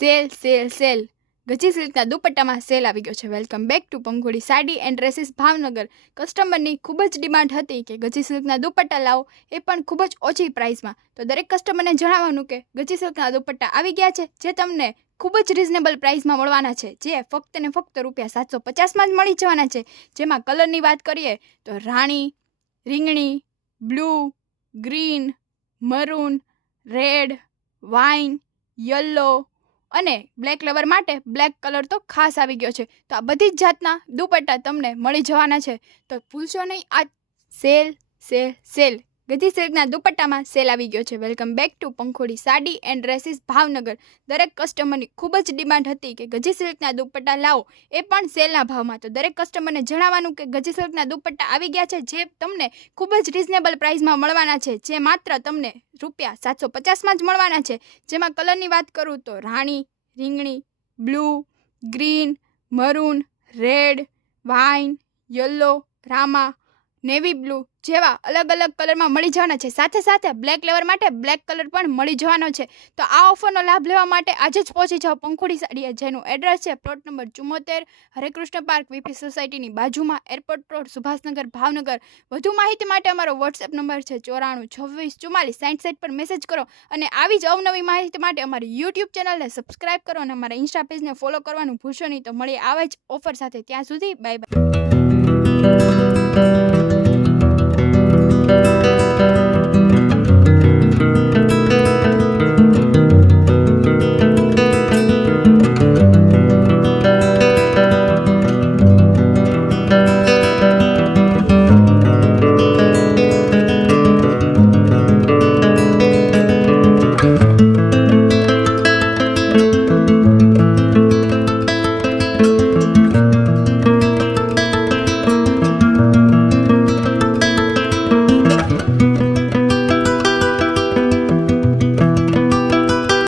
Cell sale sale ગજી સિલ્કના દુપટ્ટામાં સેલ આવી ગયો છે. Welcome back to Pankhodi Sari and dresses Bhavnagar. કસ્ટમરની ખૂબ જ ડિમાન્ડ હતી કે ગજી સિલ્કના દુપટ્ટા લાવો, એ પણ ખૂબ જ ઓછી પ્રાઇસમાં. તો દરેક કસ્ટમરને જણાવવાનું કે ગજી સિલ્કના દુપટ્ટા આવી ગયા છે, જે તમને ખૂબ જ રિઝનેબલ પ્રાઇસમાં મળવાના છે, જે ફક્ત ને ફક્ત ₹750માં જ મળી જવાના છે. જેમાં કલરની વાત કરીએ તો રાણી, રીંગણી, blue, green, maroon, red, wine, yellow અને બ્લેક લવર માટે બ્લેક કલર તો ખાસ આવી ગયો છે. તો આ બધી જ જાતના દુપટ્ટા તમને મળી જવાના છે. તો ભૂલશો નહીં, આ સેલ સેલ સેલ ગજી સિલ્કના દુપટ્ટામાં સેલ આવી ગયો છે. Welcome back to Pankhodi Sari and dresses Bhavnagar. દરેક કસ્ટમરની ખૂબ જ ડિમાન્ડ હતી કે ગજી સિલ્કના દુપટ્ટા લાવો, એ પણ સેલના ભાવમાં. તો દરેક કસ્ટમરને જણાવવાનું કે ગજી સિલ્કના દુપટ્ટા આવી ગયા છે, જે તમને ખૂબ જ રિઝનેબલ પ્રાઇસમાં મળવાના છે, જે માત્ર તમને ₹750માં જ મળવાના છે. જેમાં કલરની વાત કરું તો રાણી, રીંગણી, blue, green, maroon, red, wine, yellow, રામા, નેવી બ્લુ જેવા અલગ અલગ કલરમાં મળી જવાના છે. સાથે સાથે બ્લેક લેવર માટે બ્લેક કલર પણ મળી જવાનો છે. તો આ ઓફરનો લાભ લેવા માટે આજે જ પહોંચી જાઓ પંખોડી સાડીએ, જેનું એડ્રેસ છે plot number 74, Hare Krishna park, VP સોસાયટીની બાજુમાં, એરપોર્ટ રોડ, સુભાષનગર, ભાવનગર. વધુ માહિતી માટે અમારો વોટ્સએપ નંબર છે 94 26 44 60 60 પર મેસેજ કરો. અને આવી જ અવનવી માહિતી માટે અમારી યુટ્યુબ ચેનલને સબસ્ક્રાઇબ કરો અને અમારા ઇન્સ્ટા પેજને ફોલો કરવાનું ભૂલશો નહીં. તો મળીએ આવા જ ઓફર સાથે. ત્યાં સુધી બાય બાય.